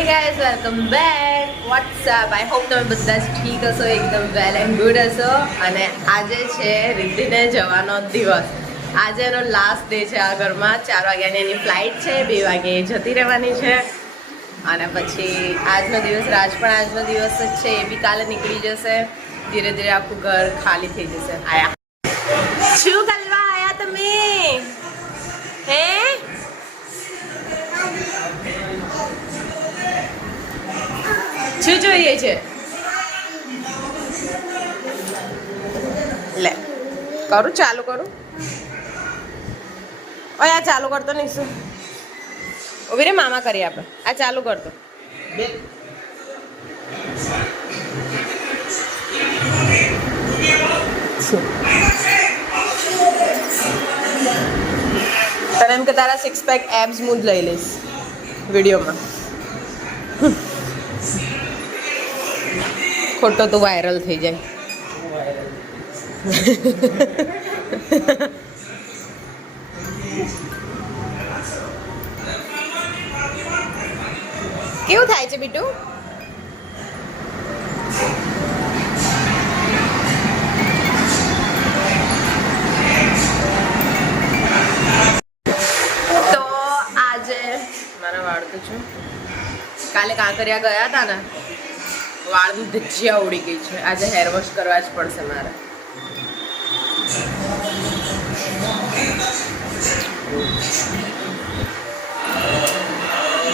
Hey guys, welcome back. What's up? I hope તમે બધા જ ઠીક હશો, એકદમ વેલ એન્ડ ગુડ હશો. અને આજે છે રિદ્ધિને જવાનો દિવસ. આજે એનો લાસ્ટ ડે છે આ ઘરમાં. 4 વાગ્યાની એની ફ્લાઇટ છે, 2 વાગે જતી રહેવાની છે. અને પછી આજનો દિવસ, રાજ પણ આજનો દિવસ જ છે, એ બી કાલે નીકળી જશે. ધીરે ધીરે આખું ઘર ખાલી થઈ જશે. આયા શું કરવા આયા તમે? હે શું જોઈએ છે? લે કરું, ચાલુ કરું. ઓય આ ચાલુ કરતો નહીં શું? ઉભી રે, મામા કરી આપણે. આ ચાલુ કરતો. તને એમ કે તારા 6 પેક એબ્સ હું જ લઈ લઈશ વિડીયોમાં. ખોટો તો વાયરલ થઈ જાય. કેવું થાય છે બીટુ? તો આજે મારા વાળ તો છું, કાલે કાંકરિયા ગયા હતા ને, વાળની ધજ્જિયા ઉડી ગઈ છે. આજે હેર વોશ કરવા જ પડશે મારે.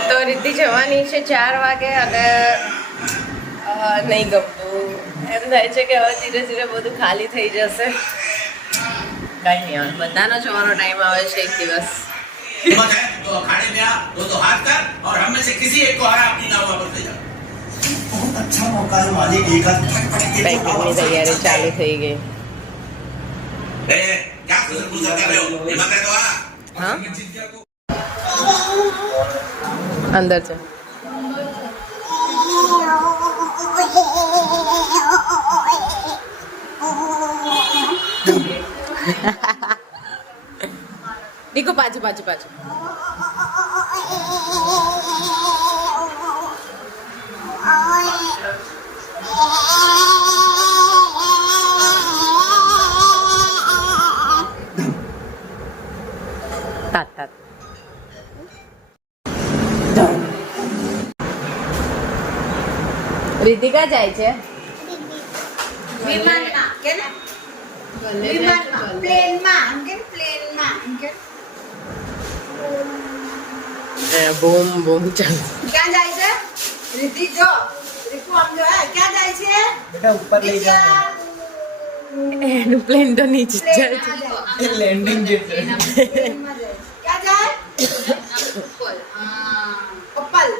તો રિદ્ધિ જવાની છે 4 વાગે અને નહીં ગમતું. એમ થાય છે કે હવે ધીરે ધીરે બધું ખાલી થઈ જશે. કઈ નહીં, હવે બધાનો જવાનો ટાઈમ આવે છે એક દિવસ. अच्छा मौका है मालिक, एक हाथ પેકિંગની તૈયારી ચાલુ થઈ ગઈ. હા અંદર છે. દીકો પાછું પાછું પાછું. TAT TAT. રિતિકા જાય છે વિમાનમાં કે ને? વિમાનમાં, પ્લેનમાં, કે પ્લેનમાં કે બૂમ બૂમ ચાલુ. ક્યાં જાય છે? રીતિ જો, રીતુ આમ જો, ક્યાં જાય છે? बेटा ऊपर ले जाओ, એનું પ્લેન તો નીચે જ જાય છે. ये लैंडिंग गेट है. પ્લેનમાં જાય. ક્યાં જાય? અપ્પલ. અપ્પલ.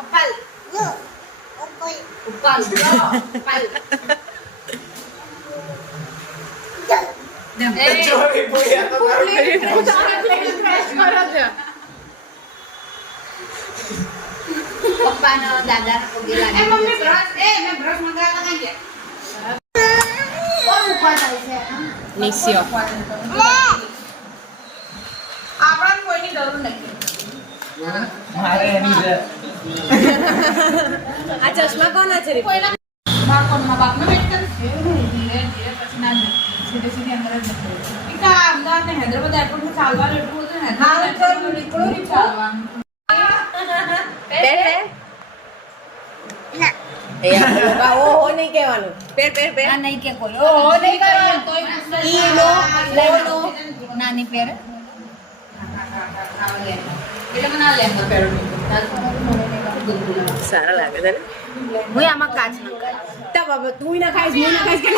અપ્પલ. અપ્પલ. चोरी बोया तो પપ્પાનો દાદાનો પગે લાગે. એ મમ્મી બ્રશ, મેં બ્રશ મંગાવ્યા નહીં કે. કોણ ઉપર જાય છે? નિસ્યો. આપણાને કોઈની જરૂર નથી. मारे नहीं है. આ ચશ્મા કોના છે? કોઈના બાકોના બાપનો વેટ કર. ધીરે ધીરે પછી ના જાય. સીધે સીધી અંદર જ જતો. ઈકા અમદાવાદ ને હૈદરાબાદ એરપોર્ટ પર ચાલવાનું એટલું હતું ને. હા તો નીકળો નહીં ચાલવાનું. પેર પેર. એ આ ઓહો નહીં કહેવાનું. પેર પેર પેર. આ નહીં કે કોઈ ઓહો નહીં કરવાનું. તોય ઈ નો લેવાનો. નાની પેર. એટલે મને આ લેંગો પેરો નહીં. સારા લાગે છે ને? હું આમાં કાચ ન કર. તા બાબા તું ના ખાઈશ, હું ના ખાઈશ કે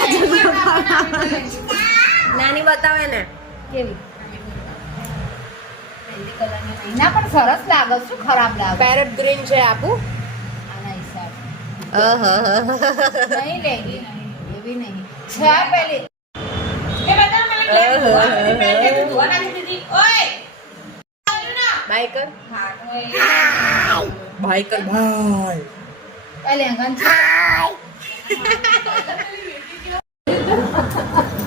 નાની બતાવે ને કેવી ના પણ સરસ લાગે. શું ખરાબ લાગે? પેરેટ ગ્રીન છે. આપું? આના હિસાબ અહ નહીં લેગી નહીં, એવી નહીં છે પેલી. એ બધા મને લેગ ધોવાની પેન્ટ કે ધોવા નાખી દીધી. ઓય બાય કર. હા ઓય બાય કર. બાય. એ લેંગન છે.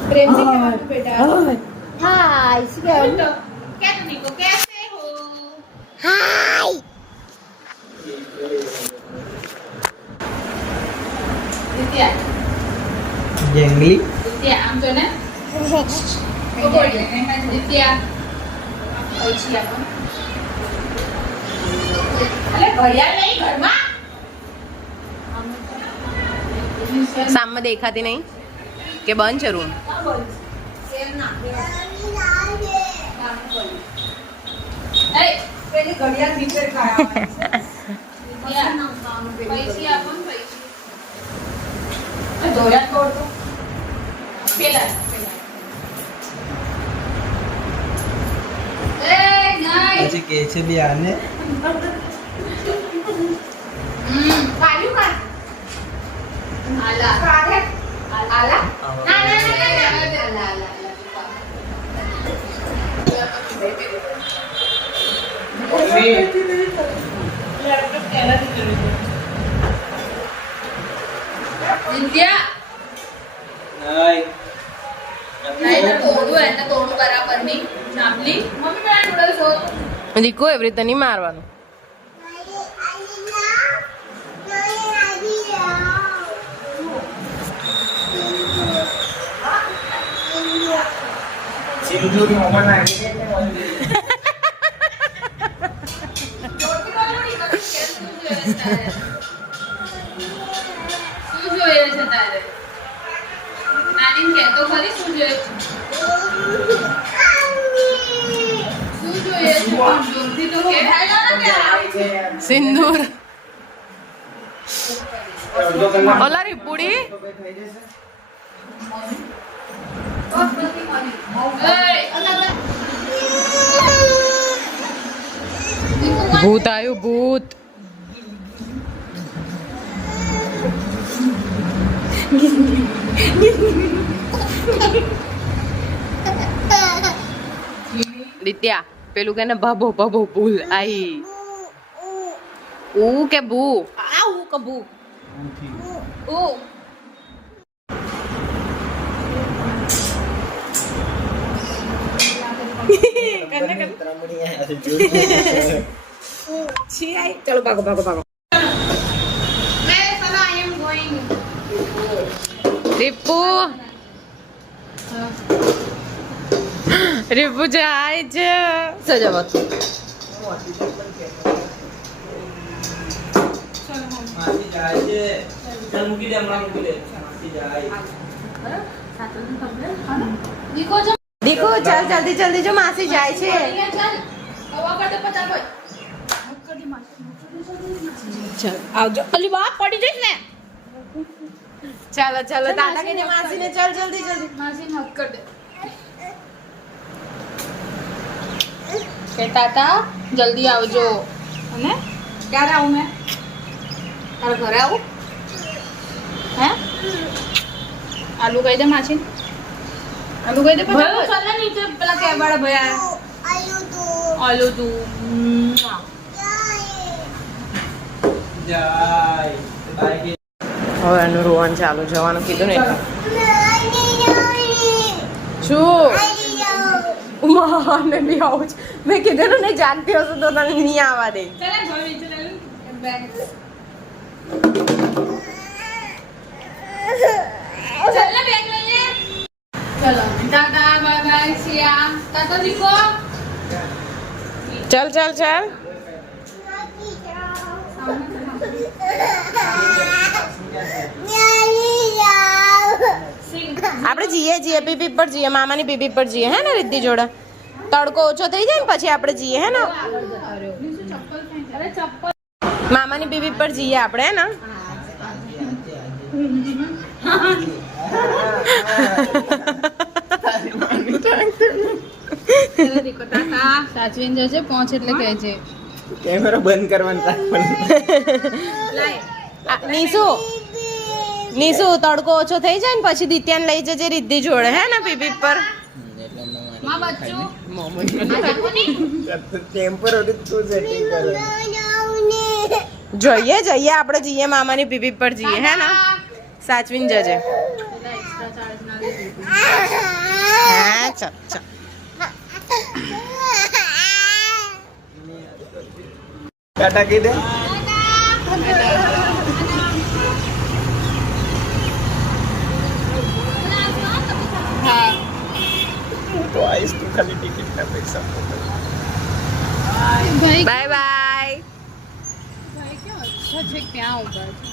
प्रेम से कहेવાનું બેટા. હાય શું કહેવાનું? કેમ નિકો કેસે હો? હાય જંગલી દિત્યા આમ જો ને દિત્યા પૈસી આપો અલે ઘડિયાળ નહીં ઘરમાં સામમાં દેખાતી નહીં કે બંધ છે રૂમ? પેલી ઘડિયાળ નીચે પૈસી આપો ને પૈસી ધોયા તોડતો પેલા એ નહીં પછી કે છે બી આને કાલ્યું કાઢ આલા આલા ના ના ના દિત્યા નહીં તો તોડું એને તોડું બરાબર નહીં ચાપલી મમ્મી મેં નૂડલ્સ હો દીકો એવી રીતે નહીં મારવાનું. સિંદૂર મોમાં નાખી દે જોતી કોનું નહીં કરું કે શું જોઈએ છે તારે નાની કે તો ખરી શું જોઈએ છે શું જોઈએ છે પણ જોરથી તો કે સિંદૂર ઓલા રીપુડી ભૂત આવ્યું ભૂત. દિત્યા પેલું કે ને ભાભો ભાભો ભૂલ આઈ ઉ કે ભૂ આ ઉ કે ભૂ ઉ છી આઈ ચલો ભાગો ભાગો ભાગો. રીપુ રીપુ જાય છે સજાવટ. માસી જાય છે ચાલ મૂકી દે હમણાં મૂકી દે માસી જાય દીકો ચાલ જલ્દી જલ્દી જો માસી જાય છે. ચાલ આવજો અલી બાપ પડી જઈશ ને. ચાલો ચાલો દાદા કે માસી ને ચાલ જલ્દી જલ્દી માસીને હક કર દે કે તાતા જલ્દી આવજો અને ક્યારે આવું મેં તારા ઘરે આવું હે આલુ કહી દે માસીને આલુ કહી દે ભયો ચાલ ને નીચે પેલા કેવાડા ભયા આલુ તું જાય બાય હવે એનું રોવાનું ચાલુ જવાનું કીધું ને એટલે શું મને બી આવું છે. મેં કીધું ને નહીં જાણતી હશે તો તને નહીં આવવા દે. ચાલ ઘર નીચે લાવ બેગ ચાલ ને બેગ લઈ લે ચલો ટાટા બાય બાય સિયા તાતા દીકો ચાલ ચાલ ચાલ આપણે જઈએ પીપી પર જઈએ મામાની પીપી પર જઈએ હે ને રિદ્ધિ જોડે તડકો ઓછો થઈ જાય ને પછી આપણે જઈએ હે ને મામાની પીપી પર જઈએ આપણે હે ને. સાચવીને જશે પહોંચ એટલે કહે છે કેમેરા બંધ કરવાનું નીસુ નીસુ તડકો ઓછો થઈ જાય ને પછી દિત્યાને લઈ જજે રિદ્ધિ જોડે હે ને પીપી પર. માં બચ્ચું ટેમ્પરરી તું સેટિંગ કરે જોઈએ જઈએ આપણે જઈએ મામાની પીપી પર જઈએ હે ને સાચવીને જજે. હા ચાલ ચાલ ટાટા કહી દે આવીશ તું ખાલી ટિકિટના પૈસા ભાઈ બાય બાય. ભાઈ ક્યાં અચ્છા છે ક્યાં ઉભા છે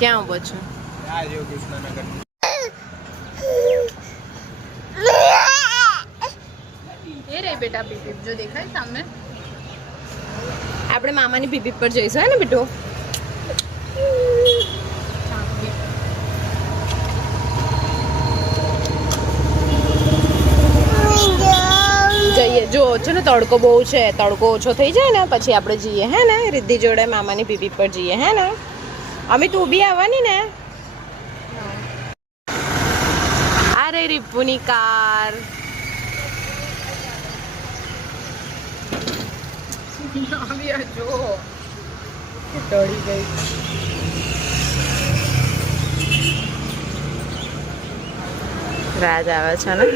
ક્યાં ઉભો છો? આ રહ્યો કૃષ્ણનગર. એ રે બેટા પીપી જો દેખાય સામે આપણે મામાની પીપી પર જઈશું હે ને બેટો? જઈએ. જો છે ને તડકો બહુ છે, તડકો ઓછો થઈ જાય ને પછી આપણે જઈએ હે ને રિદ્ધિ જોડે મામાની પીપી પર જઈએ હે ને. અમે તું બી આવવાની ને? આ રે રીપુની કાર. આવ્યા જો ટળી ગઈ રાજ આવે છે ને.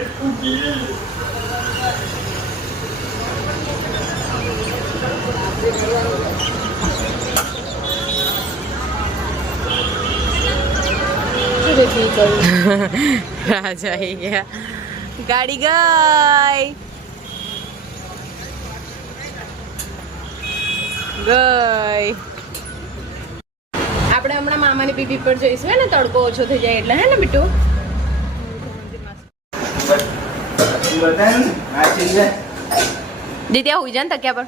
રાજ આવી ગયા. ગાડી ગઈ ગઈ. આપણે હમણાં મામાની પીપી પર જઈશું હે ને તડકો ઓછો થઈ જાય એટલે હે ને બીટુ? દીદી હુઈ જા ને તકિયા પર.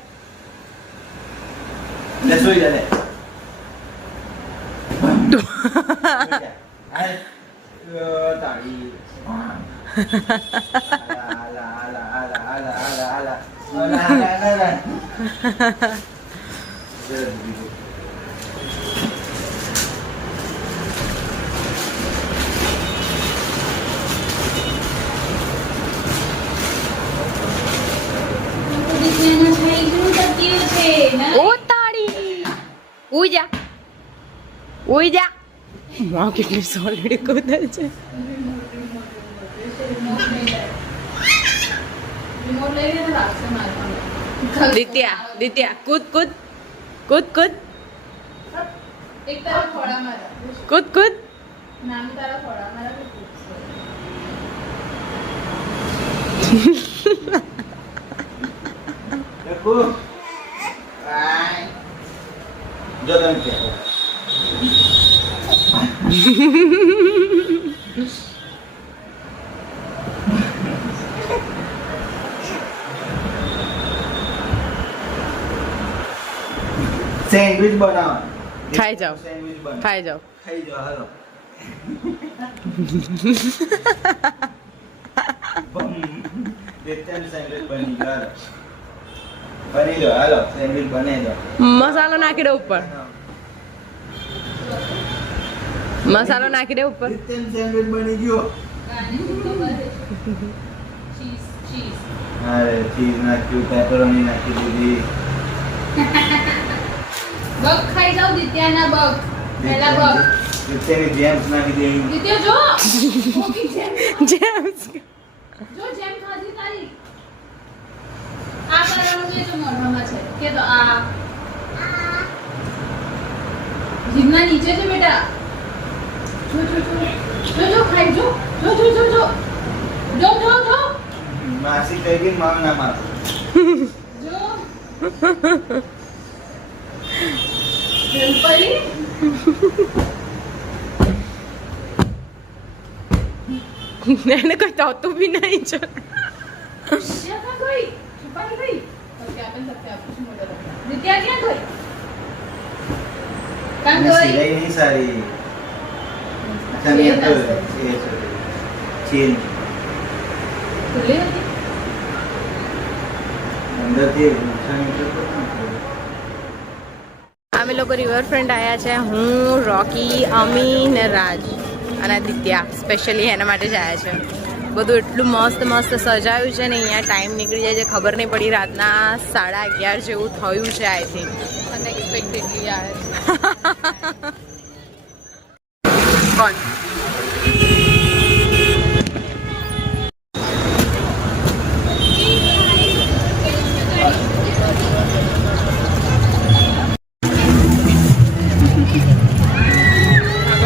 ઓ તાળી ઉઈ જા ઉઈ જા. માં કેટલી સોલિડ કૂદે છે. દિત્યા દિત્યા કૂદ કૂદ કૂદ કૂદ એક તારા ખોડા મારા કૂદ કૂદ. નામ તારા ખોડા મારા જો તમે કહો સેન્ડવિચ બનાવો. ખાઈ જાઓ સેન્ડવિચ બનાવો. ખાઈ જાઓ. ખાઈ જાઓ હાલો. બેસ્ટ સેન્ડવિચ બની ગયો હાલો. બની દો હાલો સેન્ડવિચ બનાવી દો. મસાલો નાખી દે ઉપર. મસાલો નાખી દે ઉપર. બેસ્ટ સેન્ડવિચ બની ગયો. ચીઝ ચીઝ અરે ચીઝ નાખ્યું પેપરોની નાખી દીધી. બગ ખાઈ જાવ દિત્યાના બગ પહેલા બગ તેની જેમ્સ નાખી દે. દિત્યા જો મોકી જેમ જેમ્સ જો જેમ ખાધી તારી આ કરવાનું જે તો મોઢામાં છે કે તો આ જીભના નીચે છે બેટા જો જો જો જો જો ખાઈ જો જો જો જો જો જો જો જો માસી કઈ ગઈ માવ ના માર. જો જલપરી એને કોઈ તોતું બી નહીં છે. ક્યાં ગઈ છુપાઈ ગઈ ઓકે આપણ સત્ય આપું મોઢા રાખા દિત્યા ક્યાં ગઈ કાં અને ગઈ સિલાઈ નહીં સારી. અચ્છા નહીં હતો. ચીન ખુલ્લી હતી અંદરથી નુકસાન એટલું અમે લોકો રિવરફ્રન્ટ આવ્યા છે. હું રોકી અમી ને રાજ અને દિત્યા સ્પેશિયલી એના માટે જ આવ્યા છે. બધું એટલું મસ્ત મસ્ત સજાયું છે ને અહીંયા ટાઈમ નીકળી જાય છે ખબર નહીં પડી. રાતના 11:30 જેવું થયું છે આઈ થિંક. અનએક્સપેક્ટેડલી આવે કોણ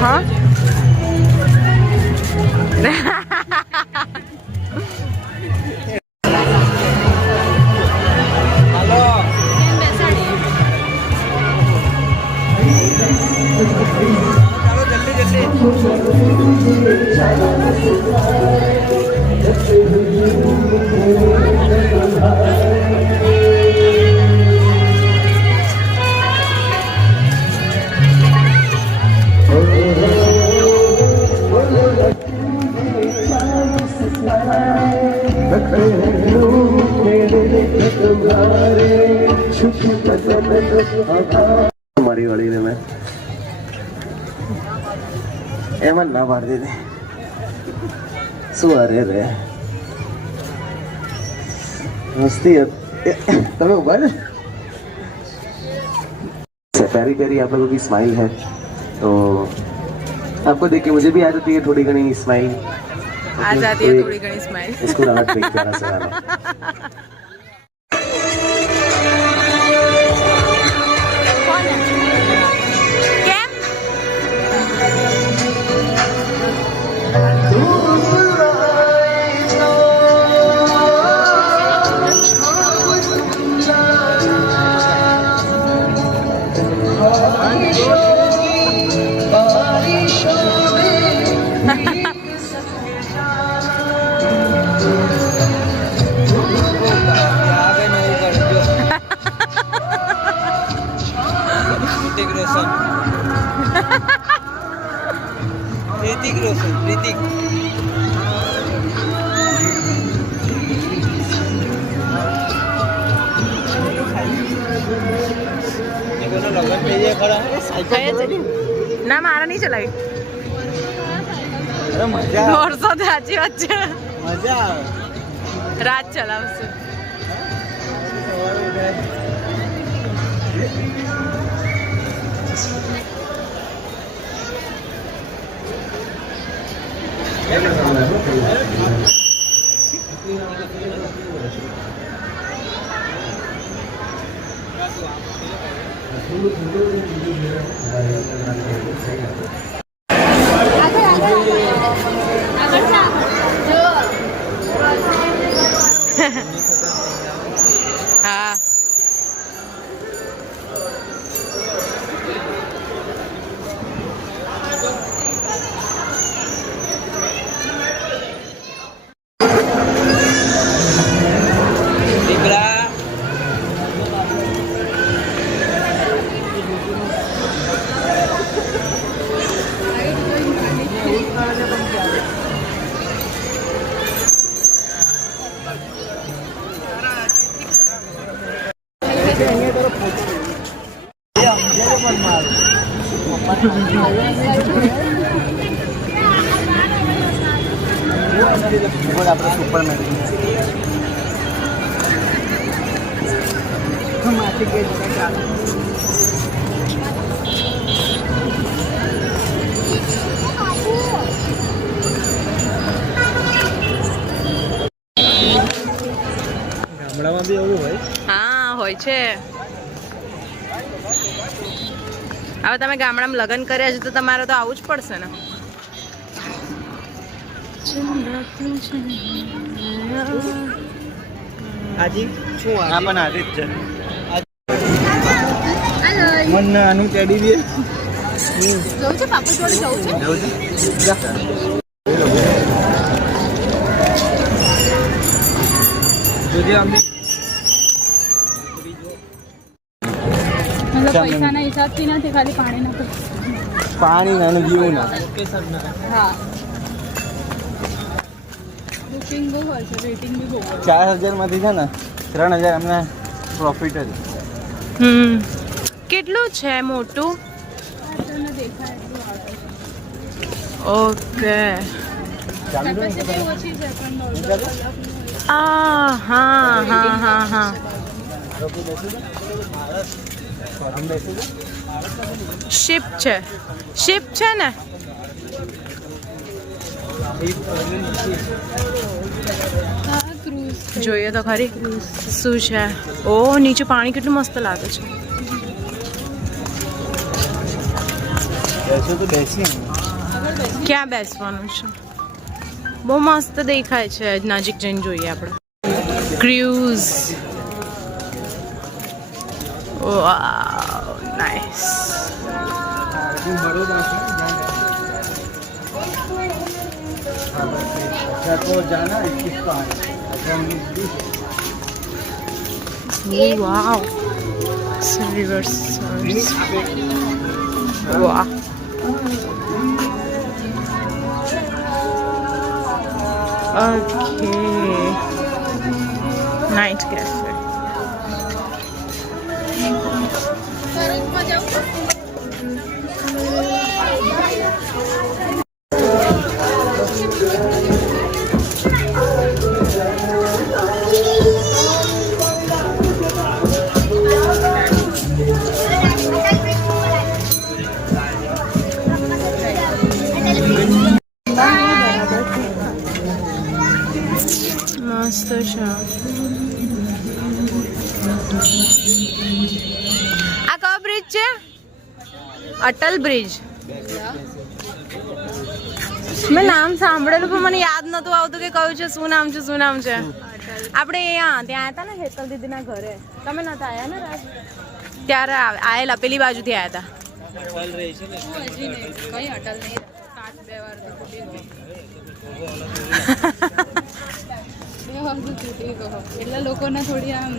હા મારી વાળીને મેં એમાં ના પાડી દીધી. શું અરે રે મસ્તી તમે उभा ने पेरी पेरी आप लोगों की स्माइल है तो आपको देख के मुझे भी आ जाती है थोड़ी घनी स्माइल. आ जाती है थोड़ी घनी स्माइल. इसको राहत देख प्यारा सा गाना. ऋतिक रोशन ऋतिक लगन पे ये खड़ा है साइकिल ના મારા નહીં ચલાવી. अरे मजा 150 સાચી વાત છે. मजा રાત ચલાવશે. હા દીકરા આપણે સુપર મેન ગામડામાં બી એવું હોય. હા હોય છે. હવે તમે ગામડામાં લગ્ન કર્યા છે તો તમારે તો આવું જ પડશે ને. હાજી શું આ પણ હાજી જ છે. મન આનું ટેડી બિયર જવું છે પાપા જોડે જવું છે. જોજે અમને મતલબ પૈસાના હિસાબથી નથી, ખાલી પાણીના તો. પાણી નાનું જીવું ના હા બુકિંગ બહુ હોય છે, રેટિંગ બી બહુ હોય. 4000 માંથી છે ને 3000 અમને પ્રોફિટ જ. કેટલું છે મોટું? તમને દેખાય એટલું આવે છે. ઓકે. કેપેસિટી ઓછી છે પણ દોઢ કલાકનું હોય. હા હા હા હા. શિપ છે ને? હા ક્રૂઝ જોઈએ તો ખરી શું છે. ઓ નીચે પાણી કેટલું મસ્ત લાગે છે. બેસો તો બેસી ક્યાં બેસવાનું છે? બહુ મસ્ત દેખાય છે. નજીક જઈને જોઈએ આપણે. ક્રૂઝ. Wow nice. अच्छा तो जाना 21 को आना. अच्छा 19 20 વાવ રિવર્સ વાહ ઓકે નાઇટ કેફે મસ્ત છે આ કયો બ્રિજ છે અટલ બ્રિજ મેં નામ સાંભળેલું પણ મને યાદ નતું આવતું કે કયું છે શું નામ છે આપણે અહીંયા ત્યાં હતા ને હેતલ દીદીના ઘરે તમે નતા આયા ને રાજ ત્યારે આયેલા પેલી બાજુથી આવ્યા હતા એટલે લોકોને થોડી આમ